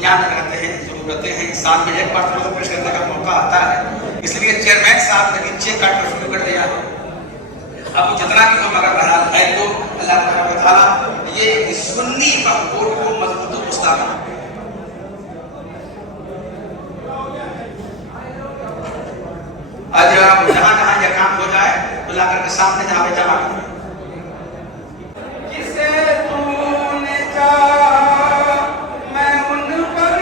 دنیا میں رہتے ہیں، ضرورتیں ہیں، انسان میں ایک بار ضرور پیش کرنے کا موقع آتا ہے، اس لیے چیئرمین صاحب نے نیچے کاٹ کر شروع کر دیا. اب جتنا بھی ہو مگر بہرحال ہے تو اللہ تعالیٰ یہ سنی مقبول کو مضبوط و مستحکم. آج جہاں جہاں یہ کام ہو جائے تو لا کر کے سامنے جہاں پہ جمع کریں. جسے تو نے چاہا میں ان پر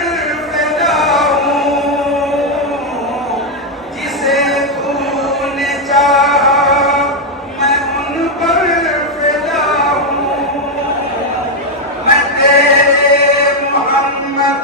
فدا ہوں، جسے تو نے چاہا میں ان پر فدا ہوں، میں تیرے محمد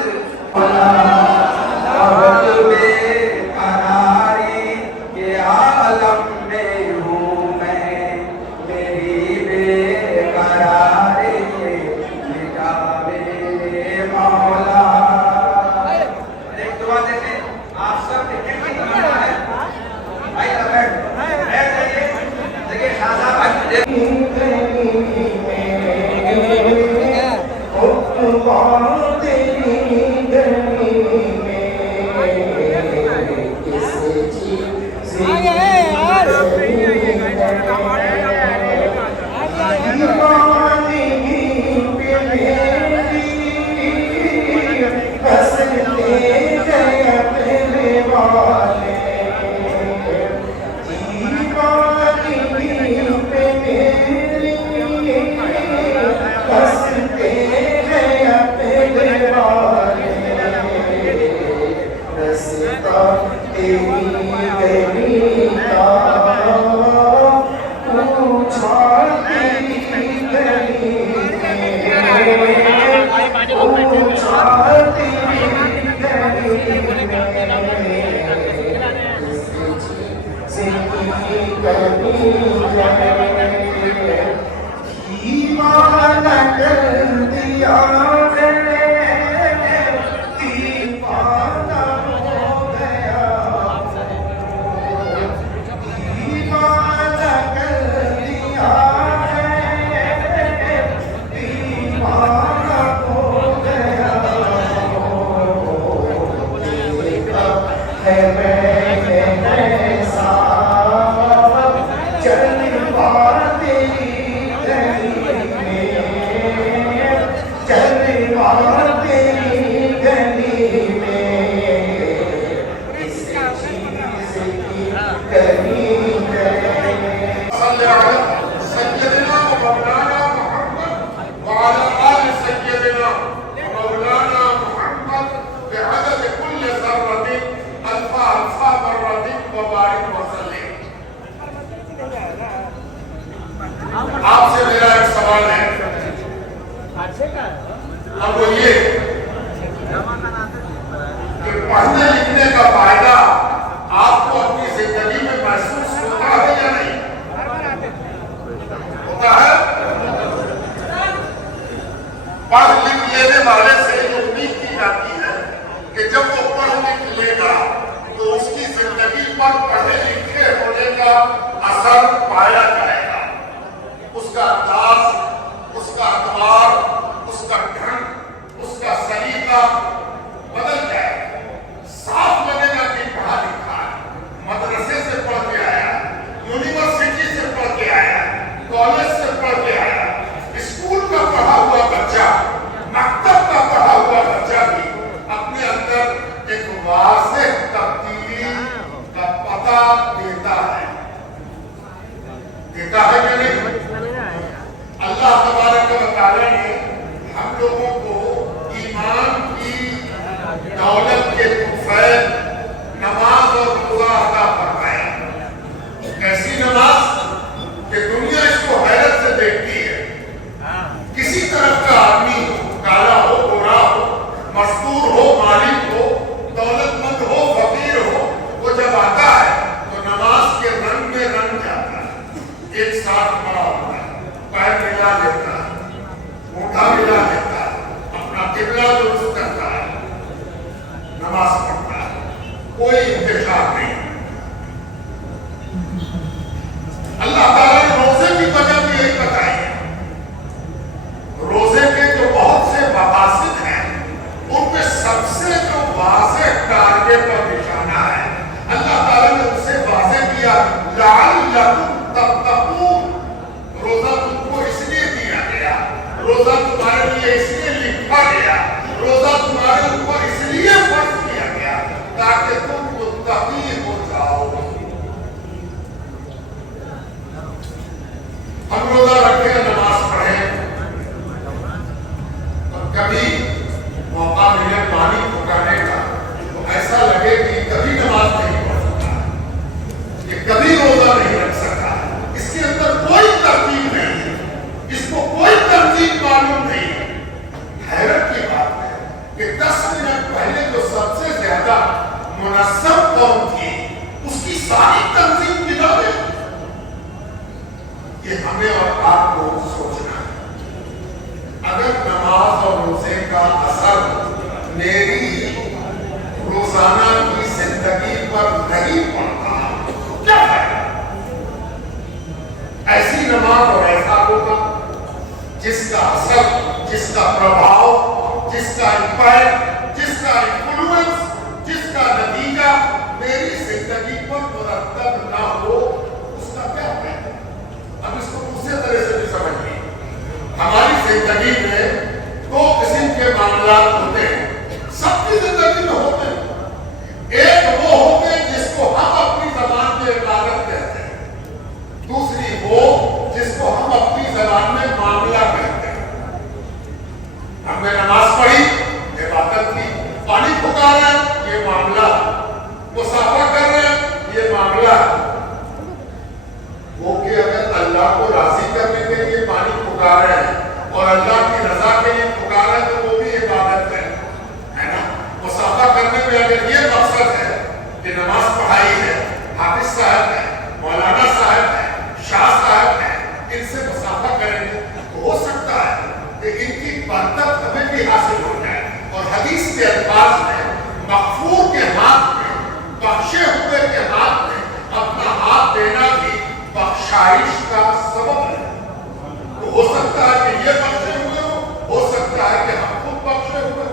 آپ سے میرا ایک سوال ہے، اور وہ یہ کہ پڑھنے لکھنے کا فائدہ آپ کو اپنی زندگی میں محسوس ہوتا ہے یا نہیں ہوتا ہے؟ پڑھ لکھ لینے والے سے یہ امید کی جاتی ہے کہ جب وہ پڑھ لکھ لے گا تو اس کی زندگی پر پڑھے لکھے ہونے کا اثر پایا جائے گا، اس کا انداز، اس کا اعتبار، اس کا ڈھنگ، اس کا سلیقہ بدل جائے گا. صاف لگے گا کہ پڑھا لکھا ہے، مدرسے سے پڑھ کے آیا، یونیورسٹی سے پڑھ کے آیا، کالج سے پڑھ کے آیا. اسکول کا پڑھا ہوا بچہ، مکتب کا پڑھا ہوا بچہ بھی اپنے اندر ایک واضح تبدیلی کا پتہ دیتا ہے کہ نہیں؟ اللہ تبارک و تعالیٰ نے ہم لوگوں کو ایمان کی ہمیں اور آپ کو سوچنا ہے، اگر نماز اور روزے کا اثر میری روزانہ کی زندگی پر نہیں پڑتا کیا فائدہ؟ ایسی نماز اور ایسا ہوگا جس کا اثر، جس کا پربھاؤ، جس کا امپیکٹ، جس کا انفلوئنس، جس کا نتیجہ میری زندگی پر مرتب نہ ہو، اس کا کیا فائدہ؟ اب اس کو دوسرے طرح سے بھی سمجھیے، ہماری زندگی میں دو قسم کے معاملات ہوتے ہیں، سب کی زندگی میں ہوتے ہیں۔ ایک وہ ہوتے ہیں جس کو ہم اپنی زبان میں عبادت کہتے ہیں، دوسری وہ جس کو ہم اپنی زبان میں معاملہ کہتے ہیں۔ ہم نے نماز پڑھی، عبادت کی، پانی پکارا یہ معاملہ، مسافہ کر رہے ہیں یہ معاملہ، وہ کہ اگر اللہ کو راضی کرنے کے لیے پانی پکار رہے ہیں اور اللہ کی رضا کے لیے پکار رہے ہیں تو وہ بھی عبادت ہے نا؟ مسافہ کرنے میں اگر یہ مقصد ہے کہ نماز پڑھائی ہے، حافظ صاحب ہے، مولانا صاحب ہے، شاہ صاحب ہے، ان سے مسافہ کریں گے تو ہو سکتا ہے کہ ان کی برکت ہمیں بھی حاصل ہو جائے، اور حدیث کے الفاظ میں مغفور کے ہاتھ میں، بخشے ہوئے کے ہاتھ میں اپنا ہاتھ دینا بھی بخشائش کا سبب ہے۔ تو ہو سکتا ہے کہ یہ بخشے ہوئے ہو سکتا ہے کہ ہم خود بخشے ہوئے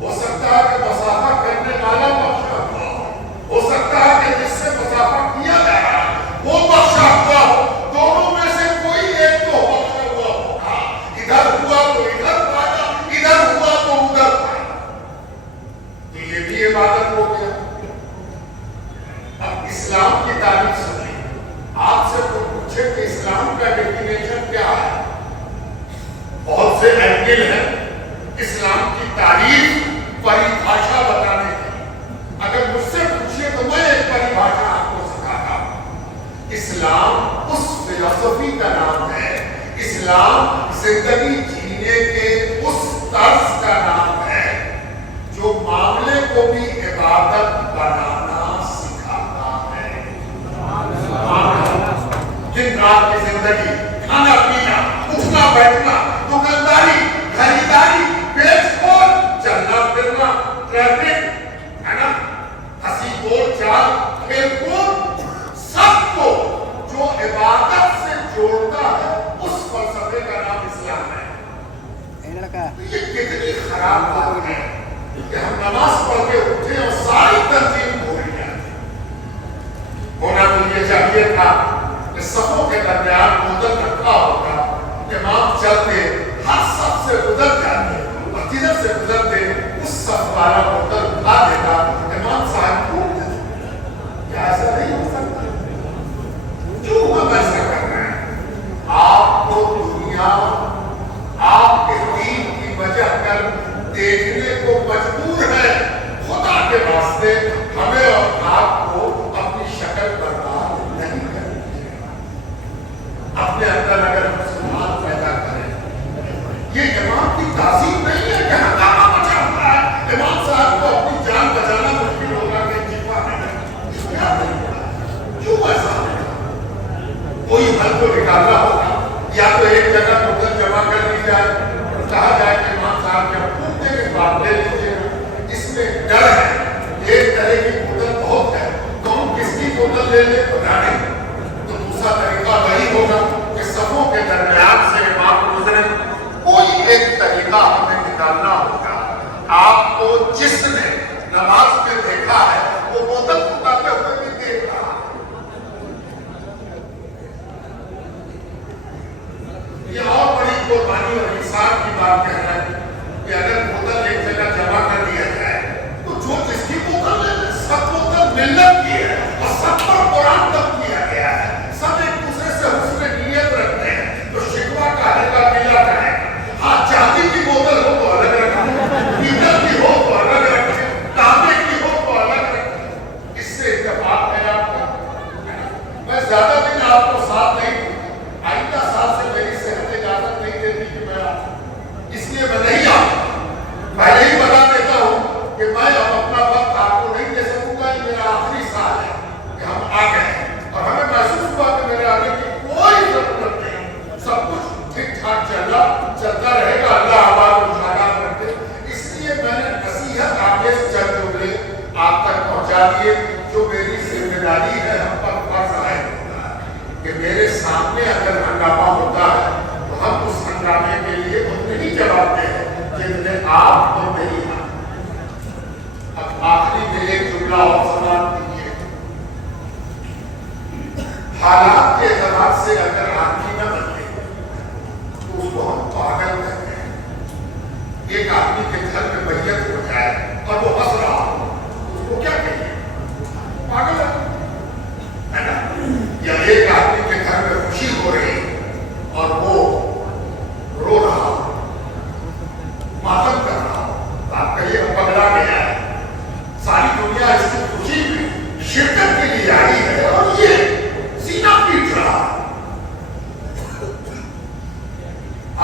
ہو سکتا ہے کہ مسافہ کرنے والا بخشا ہوا ہو سکتا ہے کہ جس سے مسافہ کیا جا رہا ہے وہ بخشا ہوا ہو، دونوں میں سے کوئی ایک تو بخشا ہوا ہوگا، ادھر ہوا تو ادھر پائے گا، ادھر ہوا تو ادھر پائے گا، تو یہ بھی عبادت ہو گیا۔ اب اسلام کی تعریف سنیں، آپ سے کوئی پوچھے کہ اسلام کا ڈیفینیشن کیا ہے، بہت سے اینگل ہیں اسلام کی تعریف، پریبھاشا بتانے کی۔ اگر مجھ سے پوچھے تو میں ایک پریبھاشا آپ کو سکھاتا ہوں۔ اسلام اس فلسفی کا نام ہے، اسلام زندگی جینے کے اس طرز کا نام ہے جو معاملے کو بھی عبادت بنانا سکھاتا ہے۔ دن رات کی زندگی، کھانا پینا، اٹھنا بیٹھنا، دکانداری، خریداری، بیچ کھول، چلنا پھرنا، ٹریفک ہے نا، ہنسی بول چال، کھیل کود، سب کو جو عبادت سے جوڑتا ہے اس فلسفے کا نام اسلام ہے۔ یہ کتنی خراب بات ہے کہ ہم نماز پڑھ کے اٹھے اور ساری تنظیم بھول جائے۔ ہونا تو یہ چاہیے تھا کہ صفوں کے درمیان بوتل رکھا ہوگا، امام چلتے ہر صف سے گزر جاتے اور جدھر سے گزرتے اس صف والا بوتل اٹھا دیتا، امام صاحب ٹوٹ دیتے۔ کیا ایسا نہیں ہو سکتا؟ کیوں ہم ایسا کر رہے ہیں؟ آپ کو دنیا آپ کے دین کی وجہ کر دیکھنے کو مجبور ہے۔ خدا کے واسطے ہمیں اور آپ کو اپنی شکل برباد نہیں کرنی چاہیے۔ اپنے اندر اگر ہم سلمان پیدا کریں، یہ امام کی تعظیم نہیں ہے کہ ہنگامہ مچا ہوا ہے، امام صاحب کو اپنی جان بچانا مشکل ہوگا کہ جیوا نہیں، کیا نہیں ہوگا؟ کیوں ایسا ہوگا؟ کوئی حل کو نکالنا ہوگا، یا تو ایک جگہ بوتل جمع کر دی جائے، کہا جائے کہ امام صاحب کے پوچھنے کے بعد لے لیجیے گا۔ اس میں ڈر ہے، ایک طرح کی بوتل بہت ہے تو ہم کس کی بوتل لے لیں پتا نہیں، تو دوسرا طریقہ وہی ہوگا کہ صفوں کے درمیان سے امام گزرے، کوئی ایک طریقہ ہمیں نکالنا ہوگا۔ آپ کو جس نے نماز میں دیکھا ہے وہ بوتل پکاتے ہوئے بھی دیکھ رہا ہے۔ یہ اور بڑی قربانی اور انسان کی بات کہہ رہا ہے کہ اگر بوتل ایک جگہ جمع کر دیا جائے تو جو جس کی بوتل ہے، سب بوتل ملت کی ہے اور سب پر قرآن تب کیا گیا ہے، سب ایک دوسرے سے حسن نیت رکھتے ہیں، تو شکوہ کہنے کا ملا کہے گا۔ ہاں چاندی کی بوتل ہو تو الگ رکھا، پیتل کی ہو تو الگ رکھا، ہو گئی ہے. اب آخری میں ایک جملہ اور سماعت کیجیے. حالات کے اعتبار سے اگر آدمی نہ بدلے تو اس کو ہم پاگل کہتے ہیں. ایک آدمی کے گھر میں میت ہو جائے اور وہ ہنس رہا ہو اس کو کیا کہیے؟ پاگل ہے نا. یا ایک آدمی کے گھر میں خوشی ہو رہی اور وہ رو رہا ہو, ماتم کر رہا ہو, تو آپ کہیے وہ پگلا گیا ہے. ساری دنیا اس کی خوشی میں شرکت کے لیے آئی ہے اور یہ سینہ پیٹ رہا ہے.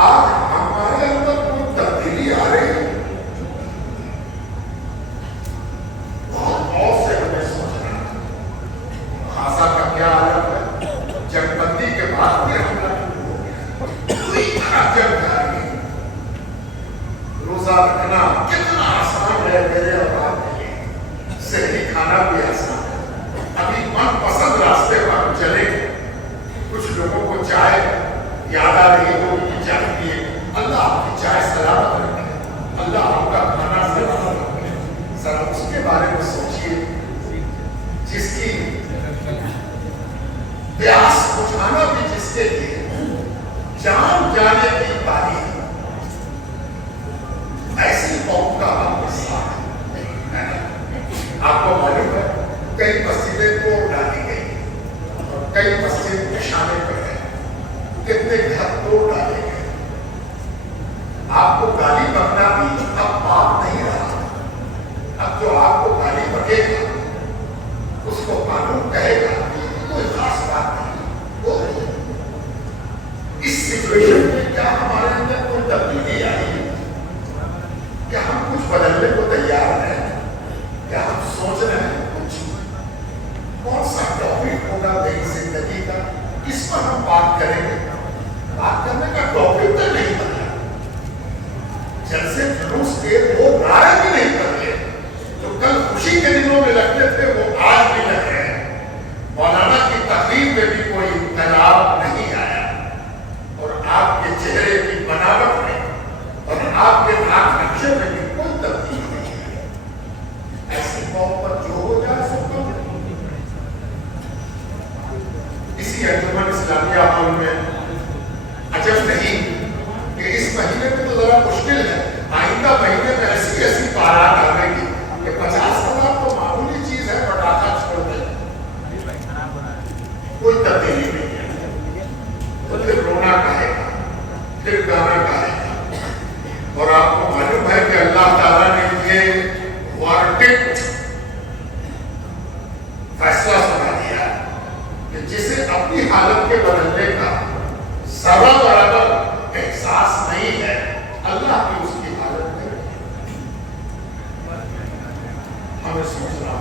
آج ہمارے اندر کوئی تبدیلی آ رہی ہے. بہت غور سے ہمیں سوچنا ہے. خاصا کا کیا عالم ہے, جنگ بندی کے بعد بھی حملہ ہو گیا. کوئی طرح جنگ آ گئی. روزہ رکھنا کتنا آسان ہے میرے اور آپ کے لیے, صحیح کھانا بھی آسان ہے. ابھی من پسند راستے پر ہم چلیں گے. کچھ لوگوں کو چائے یاد آ رہی ہے, وہ بھی چائے پیے. اللہ آپ کی چائے سلامت رکھے, اللہ آپ کا کھانا سلامت رکھے. ذرا اس کے بارے میں سوچیے جس کی پیاس بجھانا بھی جس کے لیے جان جانے کی باری ہے. ایسی قوم کا ہم حصہ ہے. آپ کو معلوم ہے کئی مسجدیں توڑ ڈالی گئی اور کئی مسجد نشانے پر ہے. کتنے گھر توڑ ڈالے گئے. آپ کو گالی بکنا بھی اب پاپ نہیں رہا. اب جو آپ کو گالی بکے گا اس کو قانون کہے گا کوئی خاص بات نہیں. اس سچویشن میں کیا ہمارے اندر کوئی تبدیلی آئی ہے؟ کیا ہم کچھ بدلنے کو تیار ہیں؟ کیا ہم سوچ رہے ہیں کچھ کون سا ٹاپک ہوگا میری زندگی کا, کس پر ہم بات کریں گے؟ بات کرنے کا ٹاپک تو نہیں بنا. جلسے جلوس کے وہ نعرے بھی نہیں بدلے جو کل خوشی کے دنوں میں لگتے تھے وہ آج بھی لگ رہے ہیں. مولانا کی تقریر میں بھی کوئی انقلاب نہیں آیا اور آپ کے چہرے کی بناوٹ میں اور آپ کے ناک نقشے میں بھی کوئی تبدیلی نہیں ہے. ایسی قوم پر جو ہو جائے سب کو. اسی انجمن اسلامیہ ہال میں عجب نہیں کہ اس مہینے میں تو ذرا مشکل ہے. آئندہ مہینے میں ایسی ایسی بارات آنے کی کہ 50,000 تو معمولی چیز ہے, پٹاخہ چھوڑ دیں کوئی تبدیلی نہیں ہے. تو پھر رونا کہے گا, پھر گانا کہے گا. اور آپ کو معلوم ہے کہ اللہ تعالیٰ نے یہ ورڈکٹ فیصلہ سنا دیا کہ جسے اپنی حالت کے بدلنے کا ذرا برابر احساس نہیں ہے, اللہ کی اس کی حالت میں ہمیں سوچنا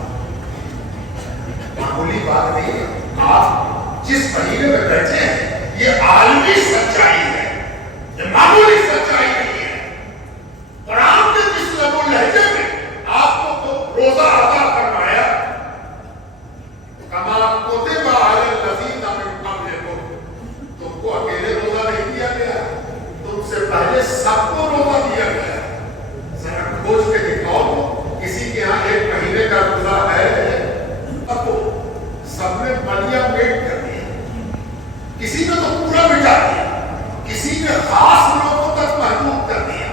معمولی بات نہیں ہے. آپ جس مہینے میں بیٹھے ہیں یہ عالمی سچائی ہے, یہ معمولی سچائی نہیں ہے. اور آپ نے جس لب و لہجے میں آپ کو روزہ ادا فرمایا, کما کتب علی الذین من قبلکم, تم کو اکیلے روزہ نہیں دیا گیا, تم سے پہلے سب کو روزہ دیا گیا. ذرا کھوج کے دکھاؤ کسی کے یہاں ایک مہینے کا روزہ ہے. اب تو سب نے بلیا پیٹ کر دیا, کسی نے تو پورا مٹا دیا, کسی نے خاص لوگوں تک محدود کر دیا,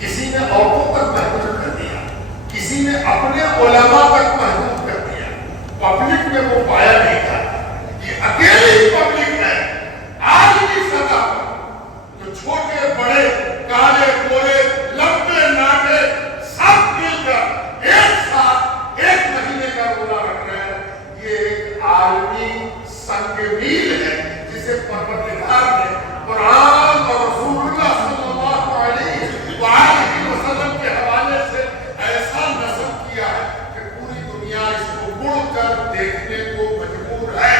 کسی نے عورتوں تک محدود کر دیا, کسی نے اپنے علماء تک محدود کر دیا. پبلک میں وہ پایا نہیں تھا. یہ اکیلی پبلک ہے آج کی سطح پر جو چھوٹے بڑے کالے گورے لمبے ناٹے سب مل کر ایک ساتھ ایک مہینے کا روزہ رکھ رہے ہیں. یہ ایک عالمی سنگ میل ہے جسے پروردگار نے قرآن اور رسول اللہ صلی اللہ علیہ وآلہ وسلم کے حوالے سے ایسا نصب کیا ہے کہ پوری دنیا اس کو مڑ کر دیکھنے کو مجبور ہے.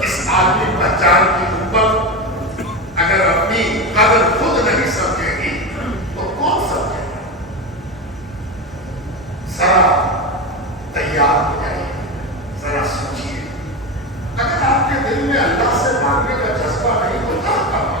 اس عالمی پہچان کی امت اگر اپنی قدر خود نہیں سمجھے گی تو کون سمجھے گا؟ ذرا تیار ہو جائیے, ذرا سوچیے. اگر آپ کے دل میں اللہ سے مانگنے کا جذبہ نہیں تو کیا مانگنا؟